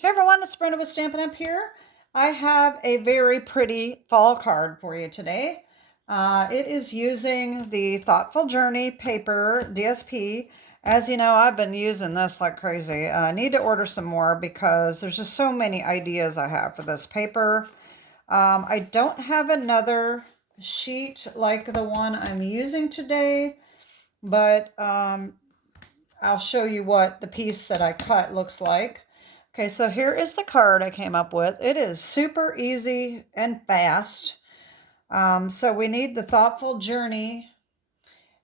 Hey everyone, it's Brenda with Stampin' Up here. I have a very pretty fall card for you today. It is using the Thoughtful Journey paper DSP. As you know, I've been using this like crazy. I need to order some more because there's just so many ideas I have for this paper. I don't have another sheet like the one I'm using today, but I'll show you what the piece that I cut looks like. Okay, so here is the card I came up with. It is super easy and fast. So we need the Thoughtful Journey.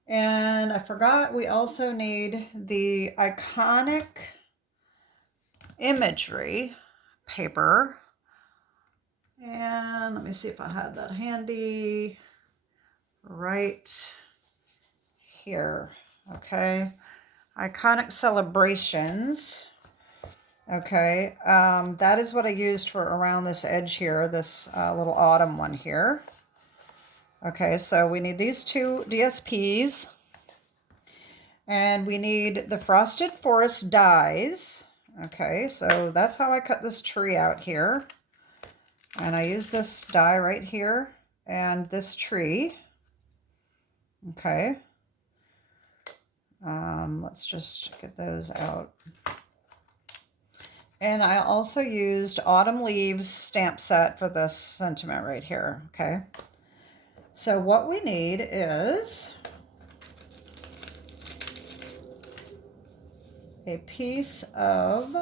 And I forgot we also need the iconic imagery paper. And let me see if I have that handy right here. Okay, iconic celebrations. Okay, that is what I used for around this edge here, this little autumn one here. Okay, so we need these two DSPs. And we need the Frosted Forest dies. Okay, so that's how I cut this tree out here. And I use this die right here and this tree. Okay. Let's just get those out. And I also used Autumn Leaves stamp set for this sentiment right here, okay? So what we need is a piece of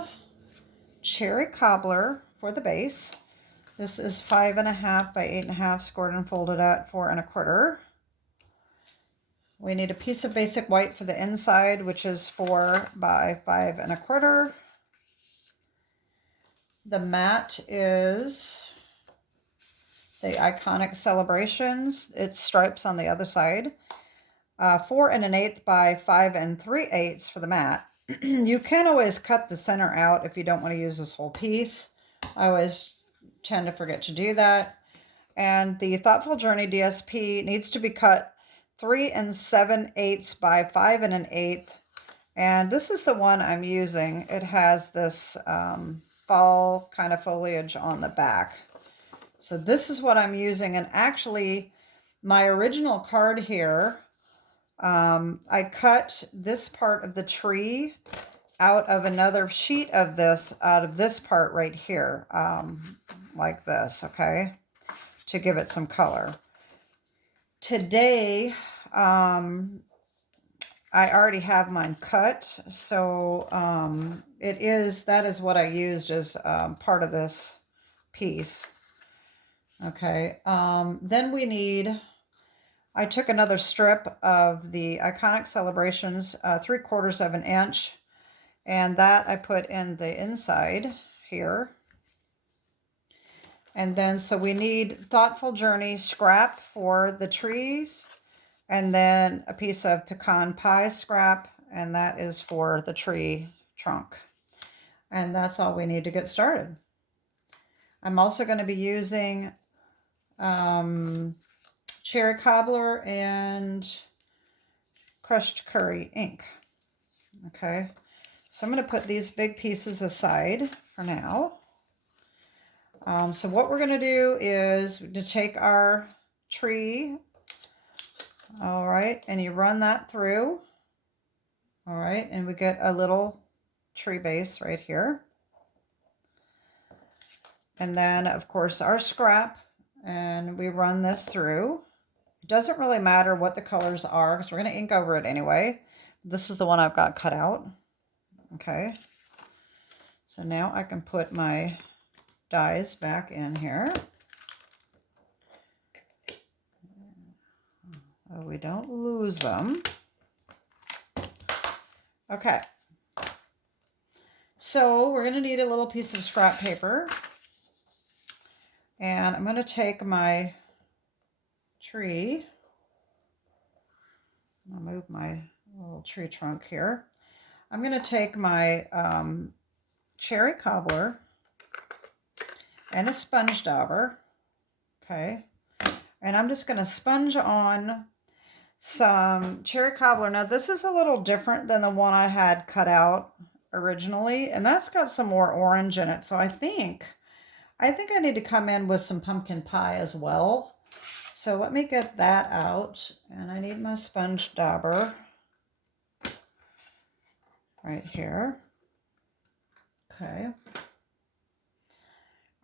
cherry cobbler for the base. This is 5.5 by 8.5, scored and folded at 4 1/4. We need a piece of basic white for the inside, which is 4 by 5 1/4. The mat is the iconic Celebrations. It's stripes on the other side. 4 1/8 by 5 3/8 for the mat. You can always cut the center out if you don't want to use this whole piece. I always tend to forget to do that. And the Thoughtful Journey DSP needs to be cut 3 7/8 by 5 1/8. And this is the one I'm using. It has this fall kind of foliage on the back. So this is what I'm using. And actually, my original card here, I cut this part of the tree out of another sheet of this, out of this part right here, like this, okay, to give it some color. Today, I already have mine cut, so that is what I used as part of this piece. Okay, then we need, I took another strip of the iconic Celebrations, 3/4 of an inch, and that I put in the inside here. And then, so we need Thoughtful Journey scrap for the trees, and then a piece of pecan pie scrap, and that is for the tree trunk. And that's all we need to get started. I'm also going to be using cherry cobbler and crushed curry ink. Okay, so I'm going to put these big pieces aside for now. So what we're going to do is to take our tree, all right, and you run that through, all right, and we get a little tree base right here. And then, of course, our scrap, and we run this through. It doesn't really matter what the colors are because we're going to ink over it anyway. This is the one I've got cut out. Okay. So now I can put my dies back in here. So we don't lose them. Okay. So we're going to need a little piece of scrap paper. And I'm going to take my tree. I'll move my little tree trunk here. I'm going to take my cherry cobbler and a sponge dauber. Okay. And I'm just going to sponge on some cherry cobbler. Now this is a little different than the one I had cut out. originally, and that's got some more orange in it. So I think I need to come in with some pumpkin pie as well. So let me get that out, and I need my sponge dauber right here. Okay.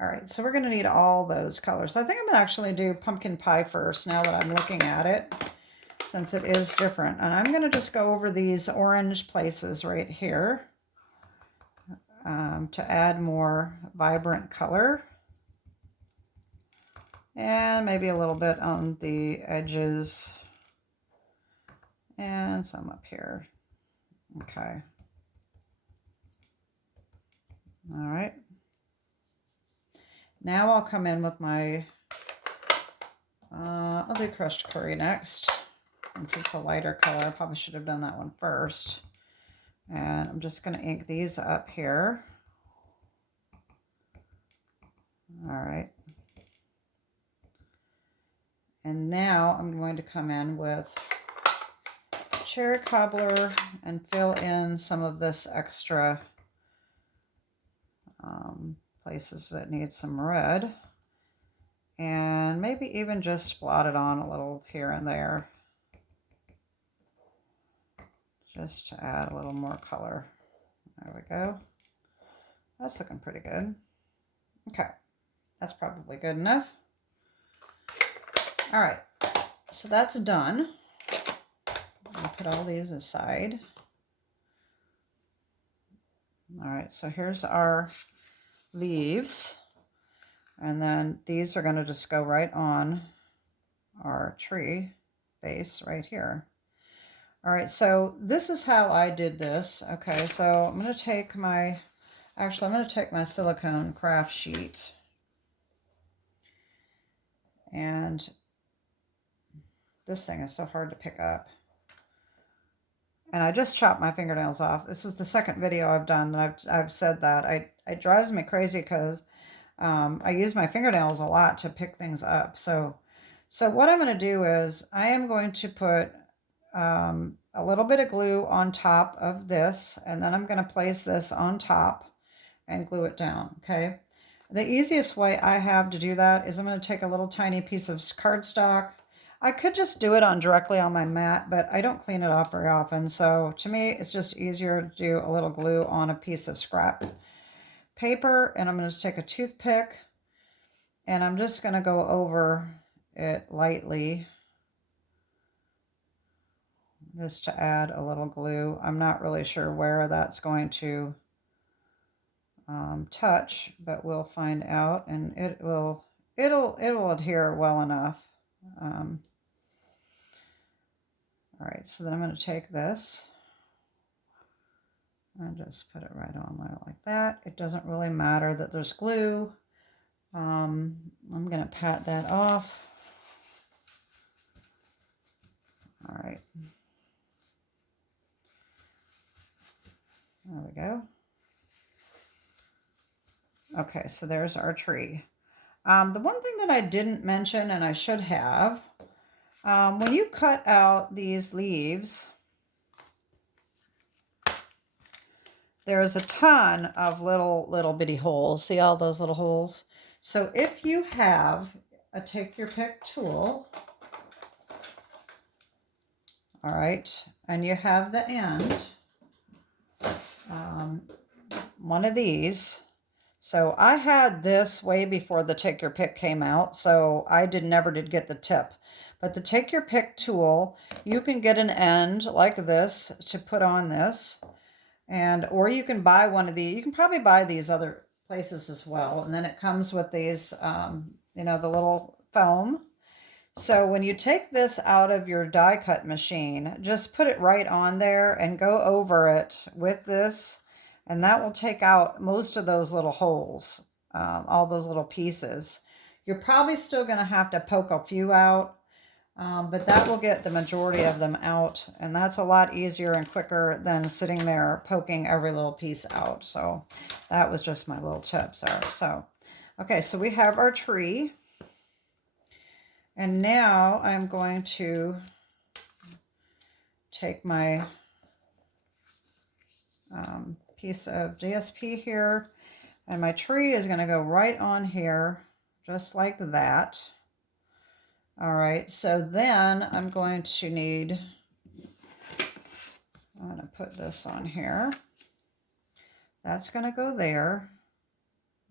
All right, so we're going to need all those colors. I think I'm going to actually do pumpkin pie first now that I'm looking at it, since it is different. And I'm going to just go over these orange places right here to add more vibrant color. And maybe a little bit on the edges. And some up here. Okay. All right. Now I'll come in with my, I'll do crushed curry next. Since it's a lighter color, I probably should have done that one first. And I'm just going to ink these up here. All right. And now I'm going to come in with cherry cobbler and fill in some of this extra places that need some red. And maybe even just blot it on a little here and there, just to add a little more color. There we go. That's looking pretty good. Okay, that's probably good enough. All right, so that's done. I'll put all these aside. All right, so here's our leaves. And then these are going to just go right on our tree base right here. All right, so this is how I did this. Okay, so I'm going to take my, actually I'm going to take my silicone craft sheet. And this thing is so hard to pick up. And I just chopped my fingernails off. This is the second video I've done, and I've said that. It drives me crazy because I use my fingernails a lot to pick things up. So what I'm going to do is I am going to put a little bit of glue on top of this, and then I'm going to place this on top and glue it down, okay? The easiest way I have to do that is I'm going to take a little tiny piece of cardstock. I could just do it directly on my mat, but I don't clean it off very often. So to me, it's just easier to do a little glue on a piece of scrap paper. And I'm going to just take a toothpick and I'm just going to go over it lightly just to add a little glue. I'm not really sure where that's going to touch, but we'll find out, and it'll adhere well enough. All right, so then I'm going to take this and just put it right on there like that. It doesn't really matter that there's glue. I'm going to pat that off. All right. There we go. Okay, so there's our tree. The one thing that I didn't mention, and I should have, when you cut out these leaves, there's a ton of little bitty holes. See all those little holes? So if you have a take your pick tool, all right, and you have the end, one of these. So I had this way before the take your pick came out, so I never did get the tip. But the take your pick tool, you can get an end like this to put on this, or you can buy one of these. You can probably buy these other places as well, and then it comes with these, you know, the little foam. So when you take this out of your die cut machine, just put it right on there and go over it with this, and that will take out most of those little holes, all those little pieces. You're probably still going to have to poke a few out, but that will get the majority of them out, and that's a lot easier and quicker than sitting there poking every little piece out. So that was just my little tips there. So, okay, so we have our tree. And now I'm going to take my piece of DSP here. And my tree is going to go right on here, just like that. All right, so then I'm going to put this on here. That's going to go there.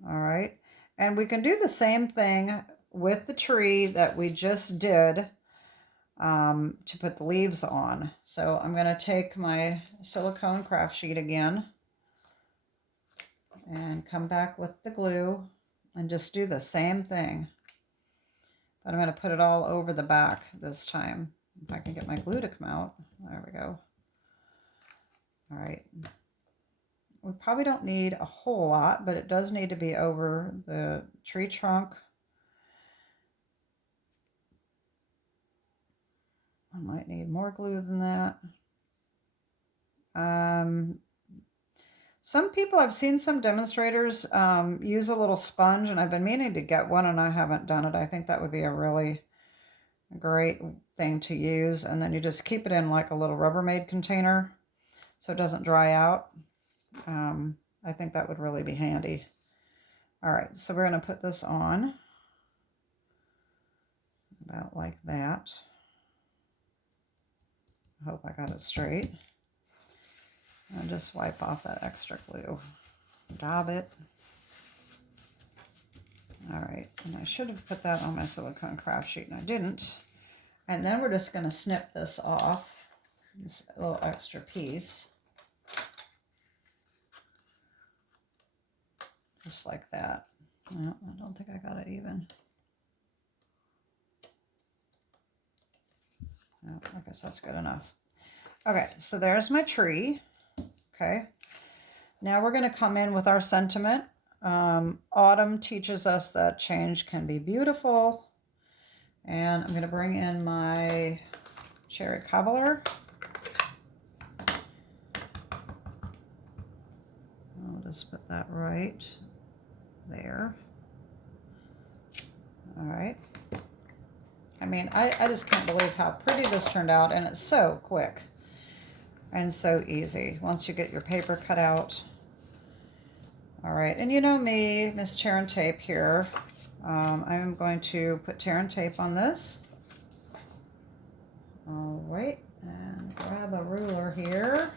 All right, and we can do the same thing with the tree that we just did to put the leaves on. So I'm going to take my silicone craft sheet again and come back with the glue and just do the same thing. But I'm going to put it all over the back this time. If I can get my glue to come out. There we go. All right. We probably don't need a whole lot, but it does need to be over the tree trunk. I might need more glue than that. Some people, I've seen some demonstrators use a little sponge, and I've been meaning to get one and I haven't done it. I think that would be a really great thing to use. And then you just keep it in like a little Rubbermaid container so it doesn't dry out. I think that would really be handy. All right, so we're going to put this on about like that. I hope I got it straight. And just wipe off that extra glue. Dab it. All right, and I should have put that on my silicone craft sheet, and I didn't. And then we're just going to snip this off, this little extra piece. Just like that. No, I don't think I got it even. No, I guess that's good enough. Okay, so there's my tree. Okay, now we're going to come in with our sentiment. Autumn teaches us that change can be beautiful. And I'm going to bring in my cherry cobbler. I'll just put that right there. All right. I mean, I just can't believe how pretty this turned out, and it's so quick and so easy once you get your paper cut out. All right, and you know me, Miss Tear and Tape here. I'm going to put tear and tape on this. All right, and grab a ruler here.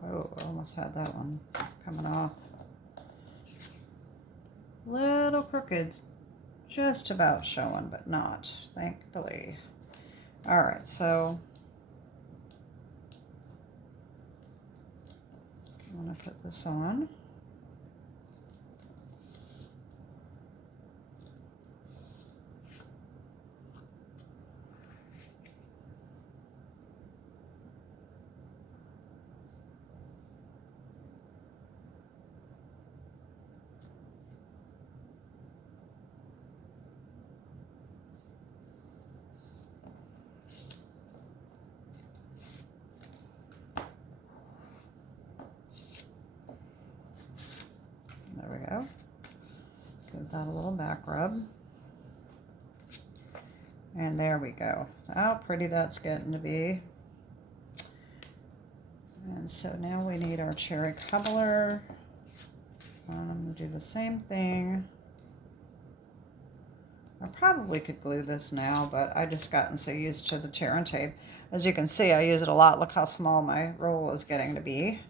Whoa, I almost had that one coming off. Little crooked, just about showing, but not, thankfully. All right, so I'm going to put this on. There we go. Give that a little back rub. And there we go. How pretty that's getting to be. And so now we need our cherry cobbler. I'm going to do the same thing. I probably could glue this now, but I just gotten so used to the tear and tape. As you can see, I use it a lot. Look how small my roll is getting to be.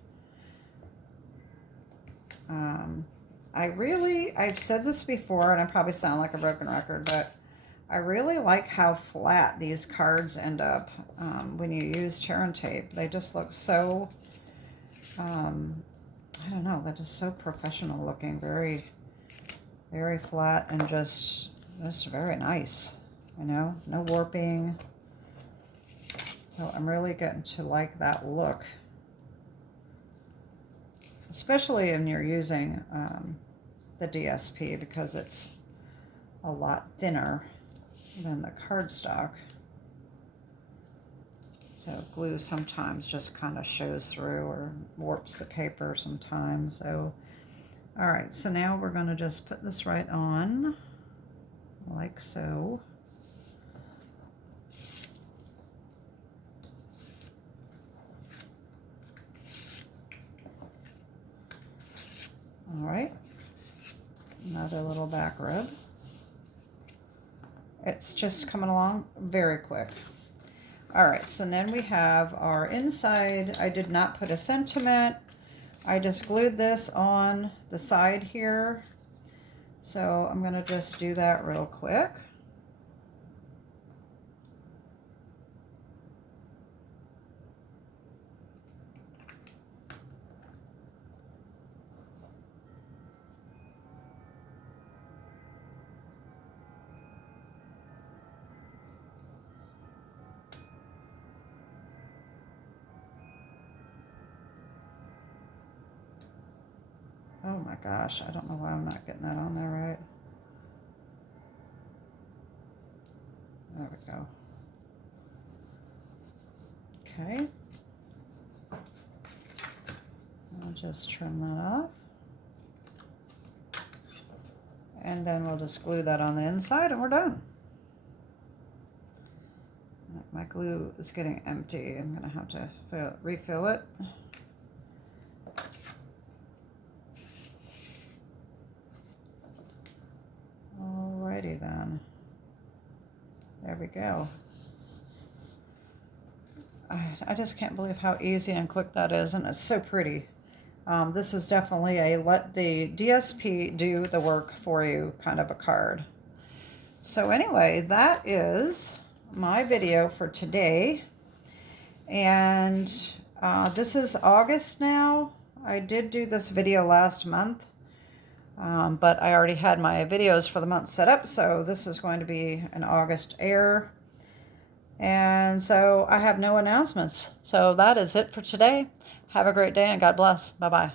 I've said this before, and I probably sound like a broken record, but I really like how flat these cards end up when you use tear and tape. They just look so, I don't know, they're just so professional looking, very, very flat and just very nice, you know, no warping. So I'm really getting to like that look. especially when you're using the DSP, because it's a lot thinner than the cardstock. So glue sometimes just kind of shows through or warps the paper sometimes. So, all right, so now we're going to just put this right on, like so. All right, another little back rib. It's just coming along very quick. All right, so then we have our inside. I did not put a sentiment. I just glued this on the side here. So I'm gonna just do that real quick. Oh my gosh, I don't know why I'm not getting that on there right. There we go. Okay. I'll just trim that off. And then we'll just glue that on the inside and we're done. My glue is getting empty. I'm gonna have to refill it. Alrighty then. There we go. I just can't believe how easy and quick that is, and it's so pretty. This is definitely a let the DSP do the work for you kind of a card. So anyway, that is my video for today. And this is August now. I did do this video last month, but I already had my videos for the month set up, so this is going to be an August air. And so I have no announcements. So that is it for today. Have a great day and God bless. Bye-bye.